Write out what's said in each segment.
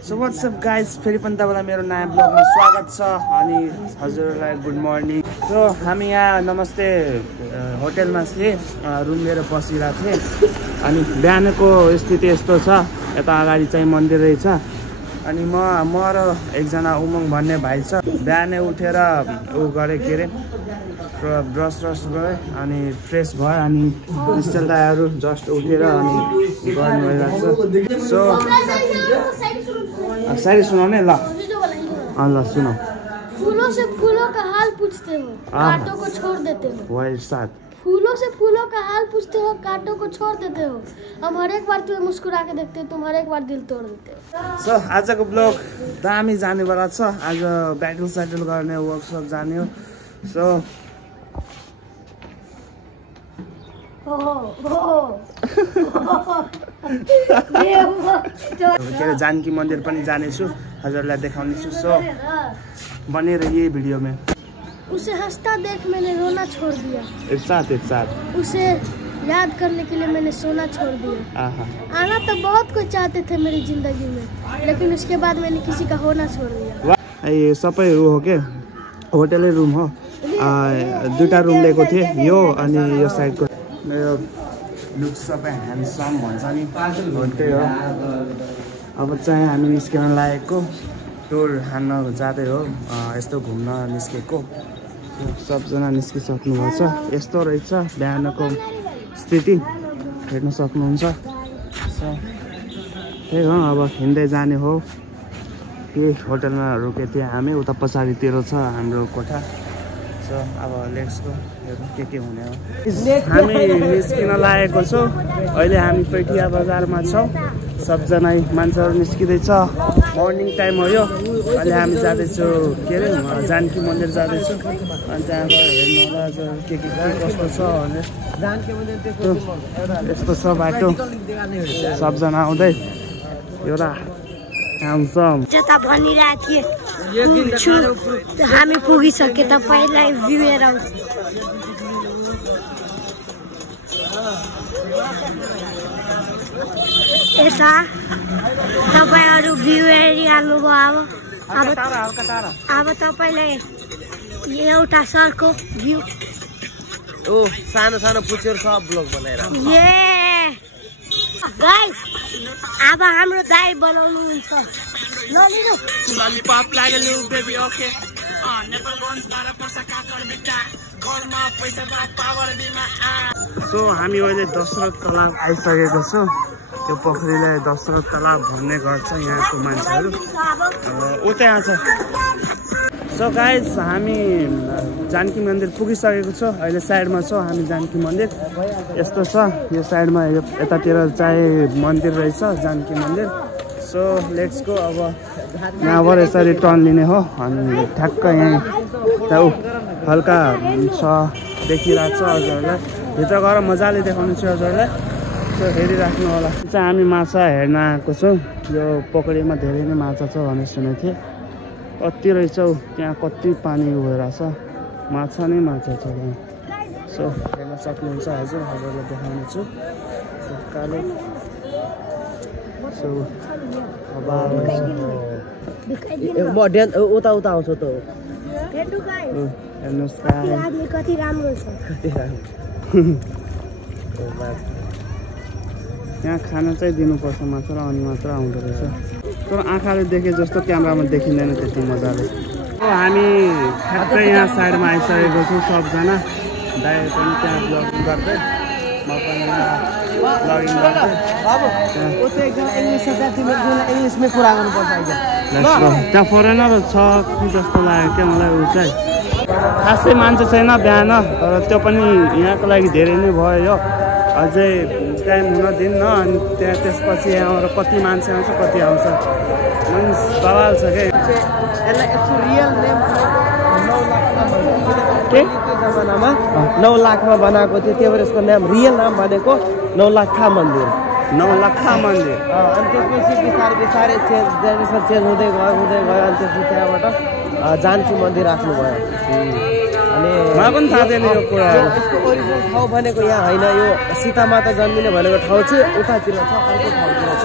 So what's up guys, फेरि पनि तपाईलाई मेरो नयाँ ब्लगमा स्वागत छ अनि हजुरलाई गुड मर्निङ। सो हामी यहाँ नमस्ते होटलमा थिए, रुम लिएर बसिरहेको थिएँ अनि बिहानको स्थिति यस्तो छ। यता अगाडि चाहिँ मन्दिर रहेछ अनि म र एकजना उमङ भन्ने भाइ छ। बिहानै उठेर उ गरे के अरे ब्रस गरे अनि फ्रेस भयो अनि डिजिटल दाइहरू जस्ट उठेर अनि गर्नु भइरहेको छ। सो सारी सुनाउने ल सुनाओ। फूलों से फूलों का हाल पूछते हो, कांटों को छोड़ देते हो। वही साथ फूलों से फूलों का हाल पूछते हो, कांटों को छोड़ देते हो। हम हर एक बार तुम्हें मुस्कुरा के देखते हो, तुम हर एक बार दिल तोड़ देते हो। सो आजको ब्लग दामी जानेवाला छ। आज ब्याटल सेटल गर्ने वर्कसप जाने हो। सो के अरे जानकी मन्दिर पनि जानेछु, हजुरलाई देखाउनेछु। सो बनेर यही भिडियो में उसे हंसता देख मैंने रोना छोड़ दिया, एक साथ उसे याद करने के लिए मैंने सोना छोड़ दिया। आना तो बहुत कुछ चाहते थे मेरी जिंदगी में, लेकिन उसके बाद मैंने किसी का होना छोड़ दिया। ये सबै हो के होटलै रुम हो। दुईटा रुम लिएको थिएँ, यो अनि यो साइडको। मेरो लुक सबै ह्यान्डसम भन्छ नि, त्यही हो। अब चाहिँ हामी निस्किन लागेको, टुर हान्न जाँदै हो, यस्तो घुम्न निस्केको। सबजना निस्किसक्नु भएको छ। यस्तो रहेछ बिहानको स्थिति, हेर्न सक्नुहुन्छ। त्यही हो, अब हिँड्दै जाने हो। के होटलमा रोकेको थिएँ हामी, उता पछाडितिर छ हाम्रो कोठा। सो अब लेट्स गो, के हुने हो। हामी निस्किन लागेको छौँ। अहिले हामी पैठिया बजारमा छौँ। सबजना मान्छेहरू निस्किँदैछ, मर्निङ टाइम हो यो। अहिले हामी जाँदैछौँ के अरे जानकी मन्दिर जाँदैछौँ अनि त्यहाँ गएर हेर्नु होला के कस्तो छ भनेर। यस्तो छ बाटो, सबजना आउँदै एउटा जता भनिरहेको थिएँ हामी पुगिसके, तपाईँलाई भ्यू हेरौँ। यता तपाईँहरू भ्यू हेरिहाल्नुभयो। अब तपाईँलाई एउटा सरको भ्यू। सानो सानो पुच्चर सब ब्लग बनाएर गाइस, अब हाम्रो दाइ बनाउनु हुन्छ। ललिपप लाग्यो बेबी ओके। सो हामी अहिले दशरथ तलाब आइसकेको छौँ। त्यो पोखरीलाई दशरथ तलाब भन्ने गर्छ यहाँको मान्छेहरू। उतै आउँछ। सो गाइस, हामी जानकी मन्दिर पुगिसकेको छौँ। अहिले साइडमा छौँ हामी जानकी मन्दिर। यस्तो छ, यो साइडमा यतातिर चाहिँ मन्दिर रहेछ जानकी मन्दिर। So let's go. अब यहाँबाट यसरी टर्न लिने हो अनि ठ्याक्क यहाँ हल्का छ देखिरहेको छ हजुरहरूलाई। भित्र गएर मजाले देखाउनु छु हजुरहरूलाई। सो हेरिराख्नु होला। चाहिँ हामी माछा हेर्न आएको छौँ। यो पोखरीमा धेरै नै माछा छ भनेर सुनेको थिएँ। कति रहेछ हौ त्यहाँ, कति पानी उभिरहेछ, माछा नै माछा छ त्यहाँ। सो हेर्न सक्नुहुन्छ हजुरलाई देखाउने छु। सो कालो सो उता आउँछ त। हेर्नुहोस् कति राम्रो छ। यहाँ खाना चाहिँ दिनुपर्छ मात्र, अनि मात्र आउँदो रहेछ। तर आँखाले देखे जस्तो क्यामेरामा देखिँदैन त्यति मजाले। हामी ठ्याक्कै यहाँ साइडमा आइसकेको छौँ। सबजना दाइ पनि त्यहाँ ब्लगिङ गर्दै, म पनि ब्लगिङ गर्दै। त्यहाँ फरेनर छ कि जस्तो लाग्यो क्या मलाई। ऊ चाहिँ खासै मान्छे छैन बिहान, तर त्यो पनि यहाँको लागि धेरै नै भयो यो। अझै टाइम हुन दिन्न। अनि त्यहाँ त्यसपछि यहाँबाट कति मान्छे आउँछ कति आउँछ, मानिस बवाल छ क्या। के जमानामा 9 लाखमा बनाएको थियो, त्यही भएर यसको नाम रियल नाम भनेको नौलखा मन्दिर। नौलखा मन्दिर। अनि त्यसपछि बिस्तारै जेनेरेसन चेन्ज हुँदै गयो अनि त्यसपछि त्यहाँबाट जानकी मन्दिर राख्नुभयो। अनि मलाई पनि थाहा थिएन यो कुरा। यसको ओरिजिनल ठाउँ भनेको यहाँ होइन, यो सीता माता जन्मिने भनेको ठाउँ चाहिँ उतातिर छ, अर्को ठाउँतिर छ।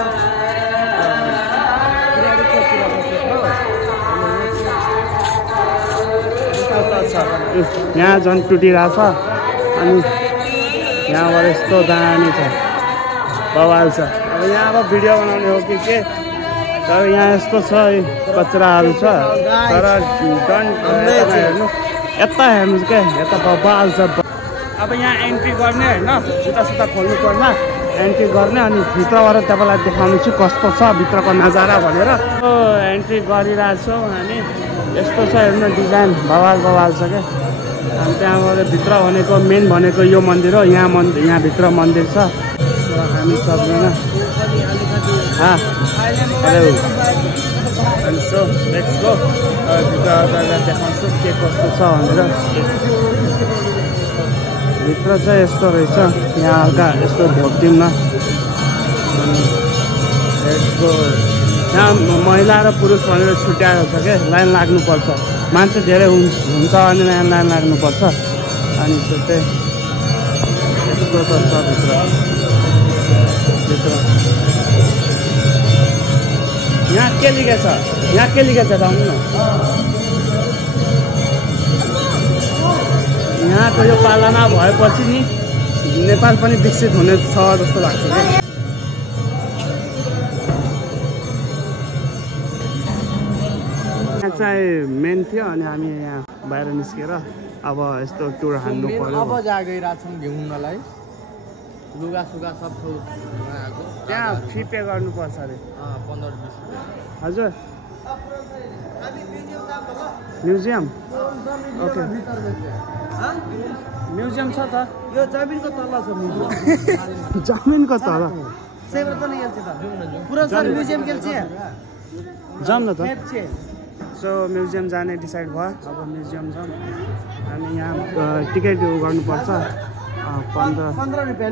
यहाँ झन् टुटिरहेछ अनि यहाँबाट यस्तो दामी छ बवाल छ। अब यहाँ अब भिडियो बनाउने हो कि के तर यहाँ यस्तो छ कचराहरू छ तर हेर्नु यता हेर्नु क्या यता बवाल छ। अब यहाँ एन्ट्री गर्ने होइन सुता खोल्नु पर्ला एन्ट्री गर्ने अनि भित्रबाट तपाईँलाई देखाउनु छु कस्तो छ भित्रको नजारा भनेर। एन्ट्री गरिरहेछौँ हामी यस्तो छ हेर्नु डिजाइन बवाल छ क्या। अनि त्यहाँबाट भित्र भनेको मेन भनेको यो मन्दिर हो यहाँभित्र मन्दिर छ। हामी सबजना अनि सो लेट्स गो भित्र देखाउँछु के कस्तो छ भनेर। भित्र चाहिँ यस्तो रहेछ यहाँ हल्का यस्तो ढोक्दिउँ न। यसको यहाँ महिला र पुरुष भनेर छुट्याएको छ क्या लाइन लाग्नुपर्छ मान्छे धेरै हुन्छ अनि यहाँ लाइन लाग्नुपर्छ अनि त्यो चाहिँ यस्तो त छ भित्र यहाँ के लेखेको छ आउनु न। यहाँको यो पालना भएपछि नि नेपाल पनि विकसित हुने छ जस्तो लाग्छ क्या। यहाँ चाहिँ मेन थियो अनि हामी यहाँ बाहिर निस्केर अब यस्तो टुर हान्नु पर्यो। अब जहाँ गइरहेछौँ घुम्नलाई लुगा सुगा सब त्यहाँ फी पे गर्नुपर्छ अरे 15-20 हजुर। म्युजियम ओके म्युजियम छ त यो जमिनको तल छ जमिनको तल पुरा सर म्युजियम खेल्छ जाऊँ न त। सो म्युजियम जाने डिसाइड भयो अब म्युजियम जाऊँ। अनि यहाँ टिकट गर्नुपर्छ 15 रुपियाँ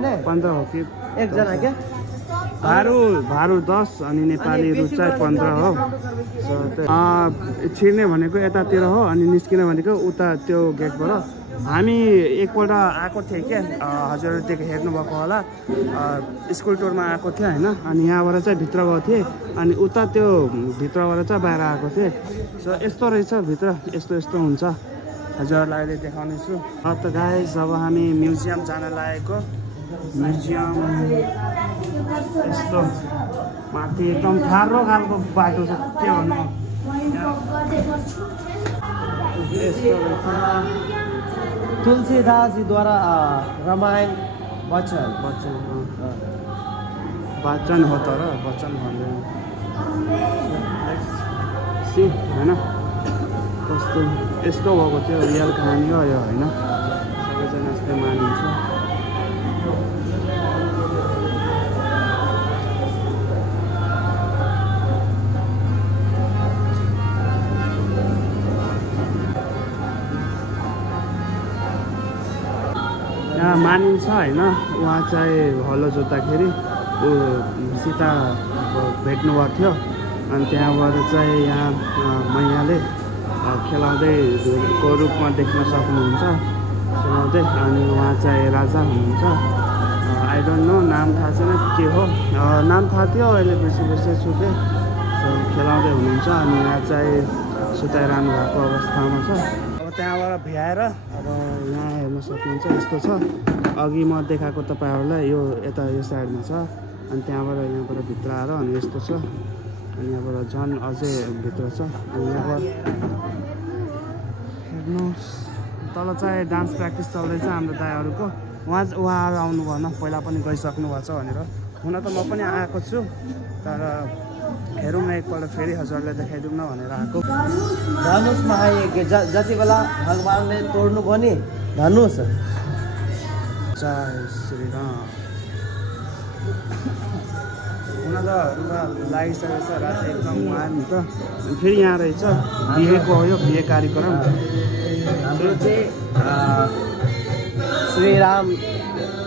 हो कि एकजना क्या। भारू 10 अनि नेपालीहरू चाहिँ 15 हो। छिर्ने भनेको यतातिर हो अनि निस्किने भनेको उता त्यो गेटबाट। हामी एकपल्ट आएको थिएँ क्या हजुरदेखि हेर्नुभएको होला स्कुल टुरमा आएको थियो होइन अनि यहाँबाट चाहिँ भित्र गएको थिएँ अनि उता त्यो भित्रबाट चाहिँ बाहिर आएको थिएँ। सो यस्तो रहेछ भित्र यस्तो हुन्छ हजुरहरूलाई अहिले देखाउने छु। त गाइस अब हामी म्युजियम जान लागेको म्युजियम यस्तो माथि एकदम ठाडो खालको बाटो छ के भन्नु तुलसीदासजीद्वारा रामायण वचन हो तर वचन भन्दैन होइन कस्तो यस्तो भएको थियो रियल कहानी हो यो होइन सबैजना यस्तै मानिन्छ। यहाँ मानिन्छ होइन उहाँ चाहिँ हलो जोत्दाखेरि ऊ सीता भेट्नु भएको थियो अनि त्यहाँबाट चाहिँ यहाँ मैयाले खेलाउँदैको रूपमा देख्न सक्नुहुन्छ खेलाउँदै अनि उहाँ चाहिँ राजा हुनुहुन्छ। आई डोन्ट नो नाम थाहा छैन के हो नाम थाहा थियो अहिले बेसी छुटे खेलाउँदै हुनुहुन्छ अनि यहाँ चाहिँ सुताइरहनु भएको अवस्थामा छ। अब त्यहाँबाट भ्याएर अब यहाँ हेर्न सक्नुहुन्छ यस्तो छ अघि म देखाएको तपाईँहरूलाई यो यता यो साइडमा छ अनि यहाँबाट भित्र आएर अनि यस्तो छ अनि यहाँबाट झन् अझै भित्र छ अनि यहाँबाट हेर्नुहोस् तल चाहिँ डान्स प्र्याक्टिस चल्दैछ हाम्रो दाइहरूको उहाँहरू आउनु भएन पहिला पनि गइसक्नु भएको छ भनेर हुन त म पनि आएको छु तर हेरौँ न एकपल्ट फेरि हजुरलाई देखाइदिउँ न भनेर आएको। धनुष महायज्ञ जति बेला भगवानले तोड्नु भयो नि धनुष जय श्री राम। हुन त लागिसकेको छ राति एकदम उहाँ नि त फेरि यहाँ रहेछ बिहेको हो यो बिहे कार्यक्रम हाम्रो चाहिँ श्रीराम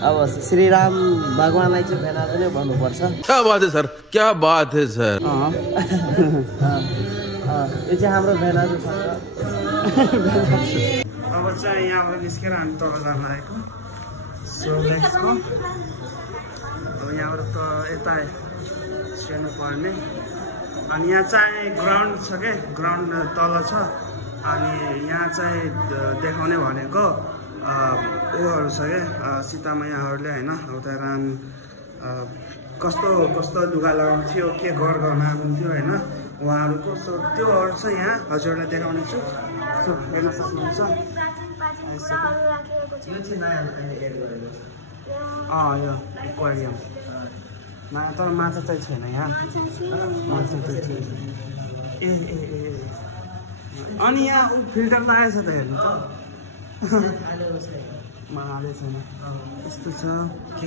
अब श्रीराम भगवानलाई चाहिँ भेनाजु नै भन्नुपर्छ। क्या बात है सर क्या बात है सर। यो चाहिँ हाम्रो भेनाजु छ। अब चाहिँ यहाँबाट निस्केर हामी तल जान लागेको अब यहाँबाट त यता छिर्नु पर्ने अनि यहाँ चाहिँ ग्राउन्ड छ के ग्राउन्ड तल छ अनि यहाँ चाहिँ देखाउने भनेको ओहरू छ के सीता मैयाहरूले होइन उता राम कस्तो कस्तो लुगा लगाउँथ्यो के गर्न आउँथ्यो होइन उहाँहरूको सो त्योहरू चाहिँ यहाँ हजुरहरूलाई देखाउने छु हेर्न सक्नुहुन्छ यो एक्वारियम तर माछा चाहिँ छैन यहाँ माछा चाहिँ छैन ए अनि यहाँ फिल्टर लगाएछ त हेर्नु त हाले छैन यस्तो छ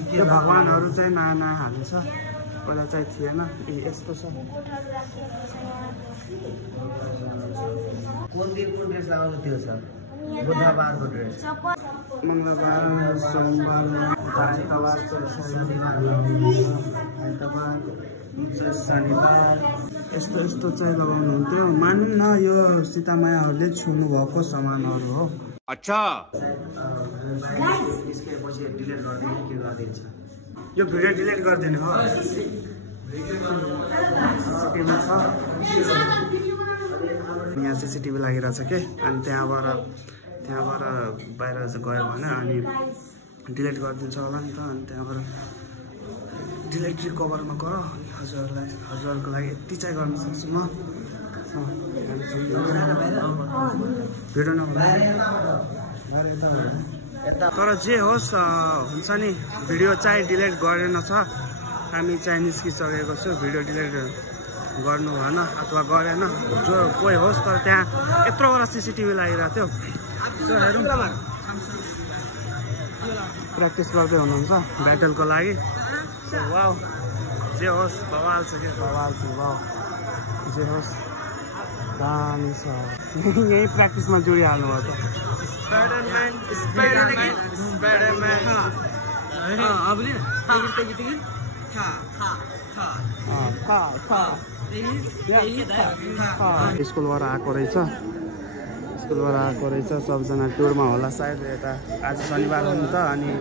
के भगवान्हरू चाहिँ नयाँ हाल्नु छ पहिला चाहिँ थिएन ए यस्तो छ बुधबारको ड्रेस मङ्गलबार सोमबार आइतबार शनिबार यस्तो यस्तो चाहिँ लगाउनुहुन्थ्यो मान्नु न यो सीता मायाहरूले छुनु भएको सामानहरू हो अच्छा यो भिडियो डिलिट गरिदिनु हो यहाँ सीसीटीभी लागिरहेछ के अनि त्यहाँबाट बाहिर गयो भने अनि डिलिट गरिदिन्छ होला नि त अनि त्यहाँबाट डिलिट रिकभरमा गर अनि हजुरहरूको लागि यति चाहिँ गर्न सक्छु म भिडियो तर जे होस् हुन्छ नि भिडियो चाहिँ डिलिट गरेन छ हामी चाहिँ निस्किसकेको छु भिडियो डिलिट गर्नु भएन अथवा गरेन जो कोही होस् तर त्यहाँ यत्रोवटा सिसिटिभी लागिरहेको थियो सो हेरौँ प्र्याक्टिस गर्दै हुनुहुन्छ ब्याटलको लागि वाउ जे होस् बवाल छ क्या बवाल छ वाउ जे होस् दामी छ यही प्र्याक्टिसमा जोडिहाल्नु भयो त स्कुलबाट आएको रहेछ सबजना टुरमा होला सायद यता आज शनिबार हो नि त अनि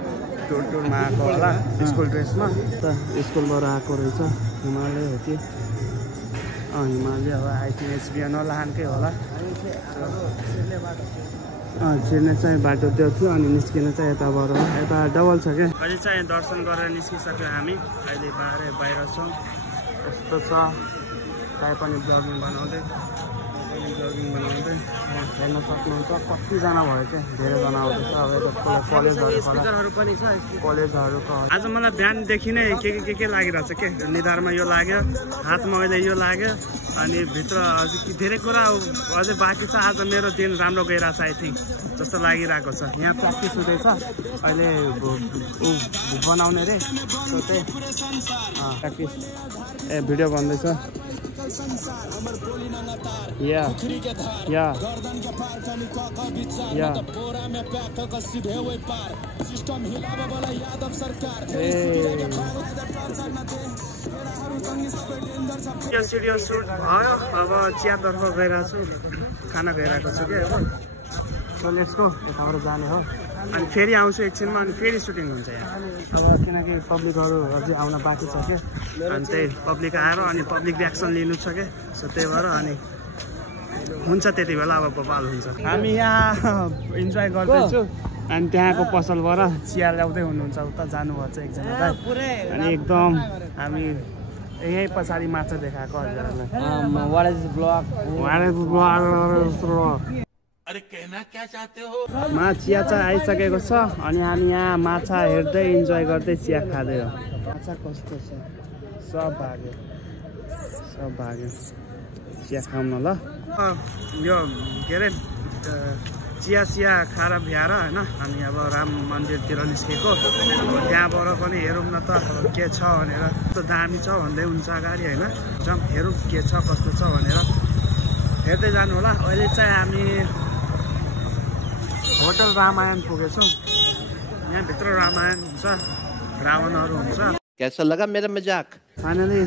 टुरमा आएको होला स्कुल ड्रेसमा त स्कुलबाट आएको रहेछ हिमालय हो कि हिमालय हो आई थिङ्क एसबिएन लाहानकै होला छिर्ने चाहिँ बाटो त्यो थियो अनि निस्किन चाहिँ यताबाट यता डबल छ क्या अहिले चाहिँ दर्शन गरेर निस्किसक्यो हामी अहिले बाहिर छौँ यस्तो छ काहीँ पनि ब्लगिङ बनाउँदै हेर्न सक्नुहुन्छ कतिजना भयो क्या धेरैजना आउँदैछ अब यता कलेजहरूको आज मलाई बिहानदेखि नै के लागिरहेछ के निधारमा यो लाग्यो हातमा अहिले यो लाग्यो अनि भित्र अझै धेरै कुरा अझै बाँकी छ आज मेरो दिन राम्रो गइरहेछ आई थिङ्क जस्तो लागिरहेको छ यहाँ प्र्याक्टिस हुँदैछ अहिले बनाउने रे सो त्यही प्र्याक्टिस भिडियो भन्दैछ सिडियो सुट भयो अब चियातर्फ गइरहेको छु खाना गइरहेको छु क्या अब सो लेट्स गो यताबाट जाने हो अनि फेरि आउँछु एकछिनमा अनि फेरि सुटिङ हुन्छ यहाँ अब किनकि पब्लिकहरू अझै आउन बाँकी छ क्या अनि त्यही पब्लिक आएर अनि पब्लिक रियाक्सन लिनु छ क्या सो त्यही भएर अनि हुन्छ त्यति बेला अब बवाल हुन्छ हामी यहाँ इन्जोय गर्दैछु अनि त्यहाँको पसलबाट चिया ल्याउँदै हुनुहुन्छ उता जानुभएको छ एकजना अनि एकदम हामी यहीँ पछाडि माछा देखाएको हजुरहरूलाई अरे कहना क्या चाहते हो चिया चाहिँ आइसकेको छ अनि हामी यहाँ माछा हेर्दै इन्जोय गर्दै चिया खाँदै हो माछा कस्तो छ सब भाग्यो चिया खाउँ न ल यो के अरे चिया खाएर भ्याएर होइन हामी अब राम मन्दिरतिर निस्केको त्यहाँबाट पनि हेरौँ न त के छ भनेर कस्तो दामी छ भन्दै हुन्छ अगाडि होइन जम हेरौँ के छ कस्तो छ भनेर हेर्दै जानु होला अहिले चाहिँ हामी होटल रामायण पुगेछौँ यहाँभित्र रामायण हुन्छ रावणहरू हुन्छ कैसा लगा मेरा मजाक फाइनली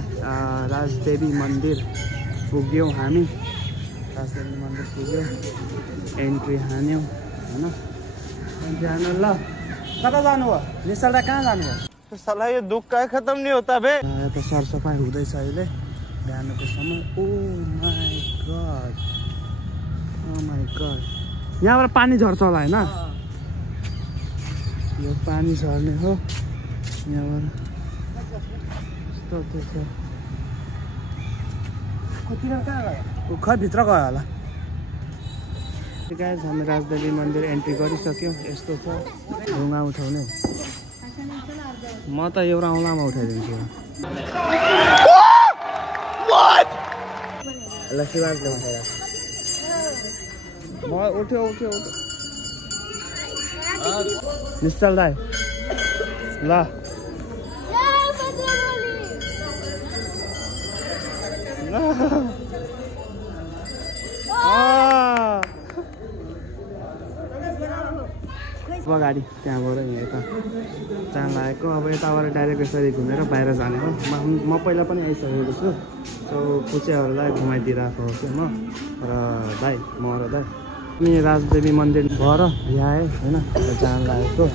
राजदेवी मन्दिर पुग्यौँ हामी राजदेवी मन्दिर पुग्यौँ एन्ट्री हान्यौँ होइन एन्ट्री हान्नु ल कता जानु हो निश्चलदा कहाँ जानु हो साला ये दुख का खत्म नहीं होता बे यहाँ त सरसफाइ हुँदैछ अहिले बिहानको समय ओ माई गड यहाँबाट पानी झर्छ होला होइन यो पानी झर्ने हो यहाँबाट खै भित्र गयो होला गाइस हामी राजदेवी मन्दिर एन्ट्री गरिसक्यौँ यस्तो छ ढुङ्गा उठाउने म त एउटा औँलामा उठाइदिन्छु उठ्यो निश्चल दाइ ल गाडी त्यहाँबाट यता जान लागेको अब यताबाट डाइरेक्ट यसरी घुमेर बाहिर जाने हो म पहिला पनि आइसकेको छु सो पुचेहरूलाई घुमाइदिइरहेको हो कि म र दाइ म र दाइ अनि राजदेवी मन्दिर भएर भ्याएँ होइन जान लागेको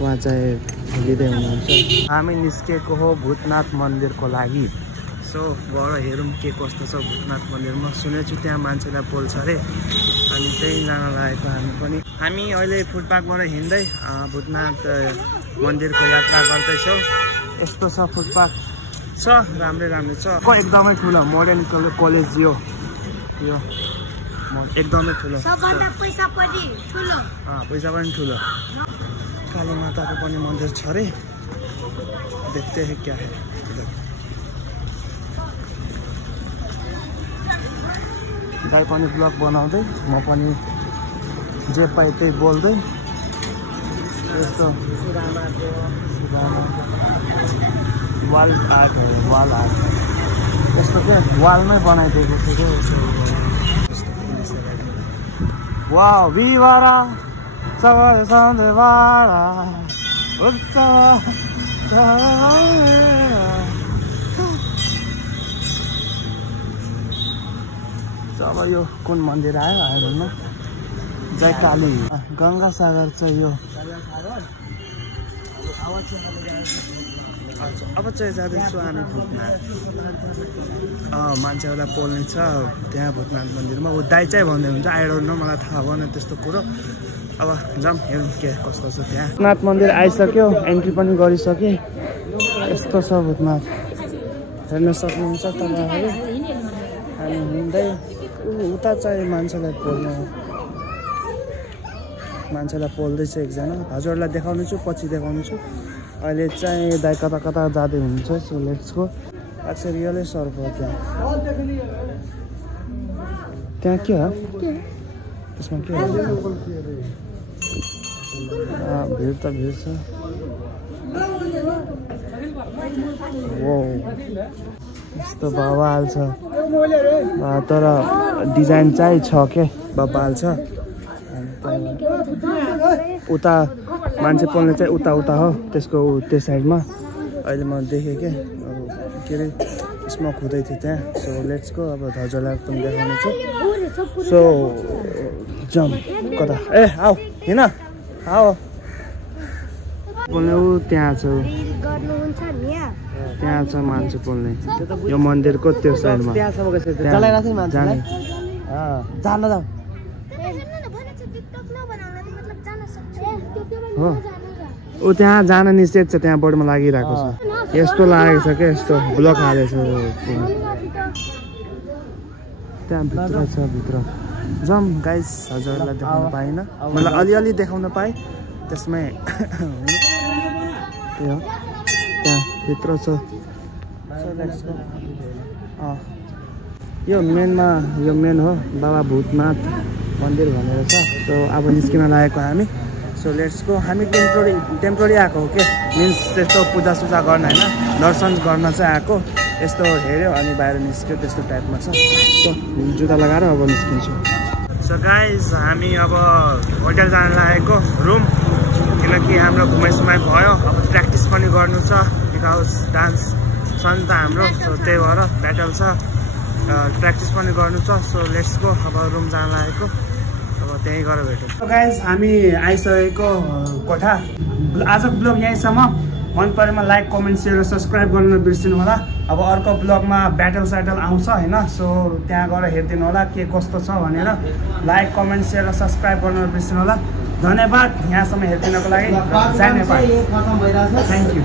उहाँ चाहिँ लिँदै हुनुहुन्छ हामी निस्केको हो भूतनाथ मन्दिरको लागि सो गएर हेरौँ के कस्तो छ भूतनाथ मन्दिरमा सुनेको छु त्यहाँ मान्छेलाई बोल्छ अरे अनि त्यही जान लागेको हामी अहिले फुटपाथबाट हिँड्दै भूतनाथ मन्दिरको यात्रा गर्दैछौँ यस्तो छ फुटपाथ छ राम्रै छ एकदमै ठुलो मोडर्न कलेज यो एकदमै ठुलो पैसा पनि ठुलो काली माताको पनि मन्दिर छ अरे देखते हैं क्या है दाइ पनि ब्लग बनाउँदै म पनि जे पाए त्यही बोल्दै यस्तो वाल आर्ट हो वाल आर्ट यस्तो के वालमै बनाइदिएको छु क्या वाउ बिवारा सबै सधैँवारा अब यो कुन मन्दिर आयो हेर्नु जय काली गङ्गा सागर चाहिँ यो अब चाहिँ जाँदैछु हामी भूतनाथ मान्छेहरूलाई बोल्ने छ त्यहाँ भूतनाथ मन्दिरमा ऊ दाइ चाहिँ भन्दै हुन्छ आई डोन्ट नो मलाई थाहा भएन त्यस्तो कुरो अब जाऊँ हेरौँ के कस्तो छ त्यहाँ भूतनाथ मन्दिर आइसक्यो एन्ट्री पनि गरिसकेँ यस्तो छ भूतनाथ हेर्न सक्नुहुन्छ तपाईँहरू हामी हिँड्दै उता चाहिँ मान्छेलाई पोल्दैछ एकजना हजुरहरूलाई देखाउने छु पछि देखाउनु छु अहिले चाहिँ दाइ कता कता जाँदै हुनुहुन्छ सो लेट्सको अच्छा रियलै सर्फ हो त्यहाँ के हो त्यसमा के हो भिड त भिड छ वो यस्तो बवाल छ तर डिजाइन चाहिँ छ के बवाल छ उता मान्छे पोल्ने चाहिँ उता हो त्यसको त्यो साइडमा अहिले म देखेँ के अब के अरे स्मोक हुँदै थियो त्यहाँ सो लेट्सको अब धजलाई पनि देखाउने छु सो जम कता ए आऊ हिँड आऊ पोल्ने ऊ त्यहाँ छ त्यहाँ छ मान्छे पोल्ने यो मन्दिरको त्यो साइडमा हो ऊ त्यहाँ जान निषेध छ त्यहाँ बोर्डमा लागिरहेको छ यस्तो लागेको छ क्या यस्तो ब्लक हालेको छ त्यहाँ भित्र छ भित्र जाउँ गाइस हजुरहरूलाई देखाउन पाइनँ मलाई अलिअलि देखाउन पाएँ त्यसमै त्यहाँ भित्र छ यो मेन हो बाबा भूतनाथ मन्दिर भनेर छ सो अब निस्किन लागेको हामी सो लेट्सको हामी टेम्पोररी आएको हो के मिन्स त्यस्तो पूजासुजा गर्न होइन दर्शन गर्न चाहिँ आएको यस्तो हेऱ्यो अनि बाहिर निस्क्यो त्यस्तो टाइपमा छ सो जुत्ता लगाएर अब निस्किन्छु सो गाइस हामी अब होटल जान लागेको रुम किनकि हाम्रो घुमाइसुमाइ भयो अब प्र्याक्टिस पनि गर्नु छ बिकज डान्स छ नि त हाम्रो सो त्यही भएर ब्याटल छ प्र्याक्टिस पनि गर्नु छ सो लेट्सको अब रुम जान लागेको अब त्यहीँ गएर भेटौँ गाइस हामी आइसकेको कोठा आजको ब्लग यहीँसम्म मन परेमा लाइक कमेन्ट सेयर र सब्सक्राइब गर्न नबिर्सिनु होला अब अर्को ब्लगमा ब्याटल स्याटल आउँछ होइन। सो त्यहाँ गएर हेरिदिनु होला के कस्तो छ भनेर। लाइक कमेन्ट सेयर र सब्सक्राइब गर्नु बिर्सिनु होला। धन्यवाद यहाँसम्म हेरिदिनको लागि। जय नेपाल। Thank you.